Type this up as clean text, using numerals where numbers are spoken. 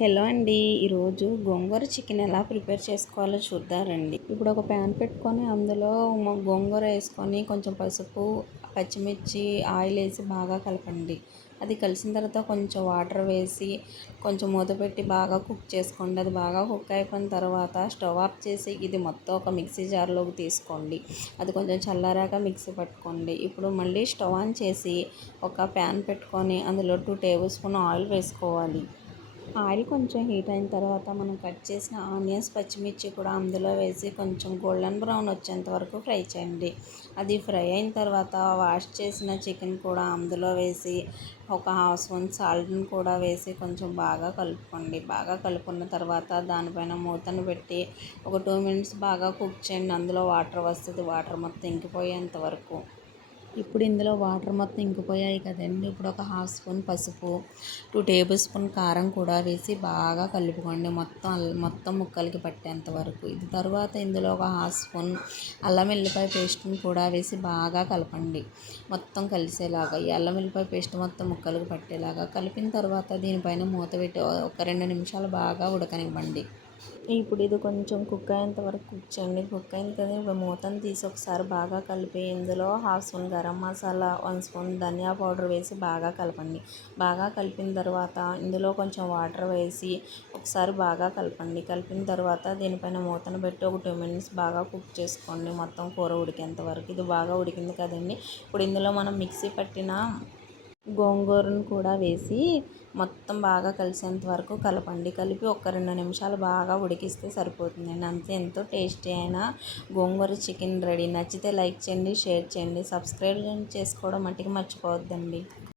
Hello అండి. ఈరోజు గోంగూర chicken ఎలా ప్రిపేర్ చేసుకోవాలో చూద్దారండి. ఇప్పుడు ఒక ప్యాన్ పెట్టుకొని అందులో గోంగూర వేసుకొని కొంచెం పసుపు, పచ్చిమిర్చి, ఆయిల్ వేసి బాగా కలపండి. అది కలిసిన తర్వాత కొంచెం వాటర్ వేసి కొంచెం మూత పెట్టి బాగా కుక్ చేసుకోండి. అది బాగా కుక్ అయిపోయిన తర్వాత స్టవ్ ఆఫ్ చేసి ఇది మొత్తం ఒక మిక్సీ జార్లోకి తీసుకోండి. అది కొంచెం చల్లారాక మిక్సీ పట్టుకోండి. ఇప్పుడు మళ్ళీ స్టవ్ ఆన్ చేసి ఒక ప్యాన్ పెట్టుకొని అందులో 2 టేబుల్ స్పూన్ ఆయిల్ వేసుకోవాలి. ఆయిల్ కొంచెం హీట్ అయిన తర్వాత మనం కట్ చేసిన ఆనియన్స్, పచ్చిమిర్చి కూడా అందులో వేసి కొంచెం గోల్డెన్ బ్రౌన్ వచ్చేంత వరకు ఫ్రై చేయండి. అది ఫ్రై అయిన తర్వాత వాష్ చేసిన చికెన్ కూడా అందులో వేసి ఒక హాఫ్ స్పూన్ సాల్ట్ని కూడా వేసి కొంచెం బాగా కలుపుకోండి. బాగా కలుపుకున్న తర్వాత దానిపైన మూతను పెట్టి ఒక 2 మినిట్స్ బాగా కుక్ చేయండి. అందులో వాటర్ వస్తుంది, వాటర్ మొత్తం ఇంకిపోయేంత వరకు. ఇప్పుడు ఇందులో వాటర్ మొత్తం ఇంకిపోయాయి కదండి. ఇప్పుడు ఒక హాఫ్ స్పూన్ పసుపు, 2 టేబుల్ స్పూన్ కారం కూడా వేసి బాగా కలుపుకోండి మొత్తం ముక్కలకి పట్టేంత వరకు. ఇది తర్వాత ఇందులో ఒక హాఫ్ స్పూన్ అల్లం వెల్లిపాయ పేస్ట్ని కూడా వేసి బాగా కలపండి. మొత్తం కలిసేలాగా ఈ అల్లం వెల్లిపాయ పేస్ట్ మొత్తం ముక్కలకు పట్టేలాగా కలిపిన తర్వాత దీనిపైన మూత పెట్టి ఒక 2 నిమిషాలు బాగా ఉడకనివ్వండి. ఇప్పుడు ఇది కొంచెం కుక్ అయ్యేంత వరకు కుక్ చేయండి. కుక్ అయింది కదా, ఇప్పుడు మూతను తీసి ఒకసారి బాగా కలిపి ఇందులో half spoon garam masala, 1 spoon ధనియా పౌడర్ వేసి బాగా కలపండి. బాగా కలిపిన తర్వాత ఇందులో కొంచెం వాటర్ వేసి ఒకసారి బాగా కలపండి. కలిపిన తర్వాత దీనిపైన మూతను పెట్టి ఒక 2 మినిట్స్ బాగా కుక్ చేసుకోండి మొత్తం కూర ఉడికేంత వరకు. ఇది బాగా ఉడికింది కదండి. ఇప్పుడు ఇందులో మనం మిక్సీ పట్టిన గోంగూరను కూడా వేసి మొత్తం బాగా కలిసేంత వరకు కలపండి. కలిపి ఒక 2 నిమిషాలు బాగా ఉడికిస్తే సరిపోతుందండి. అంతే, ఎంతో టేస్టీ అయిన గోంగూర చికెన్ రెడీ. నచ్చితే లైక్ చేయండి, షేర్ చేయండి, సబ్స్క్రైబ్ చేసుకోవడం మట్టుకు మర్చిపోవద్దండి.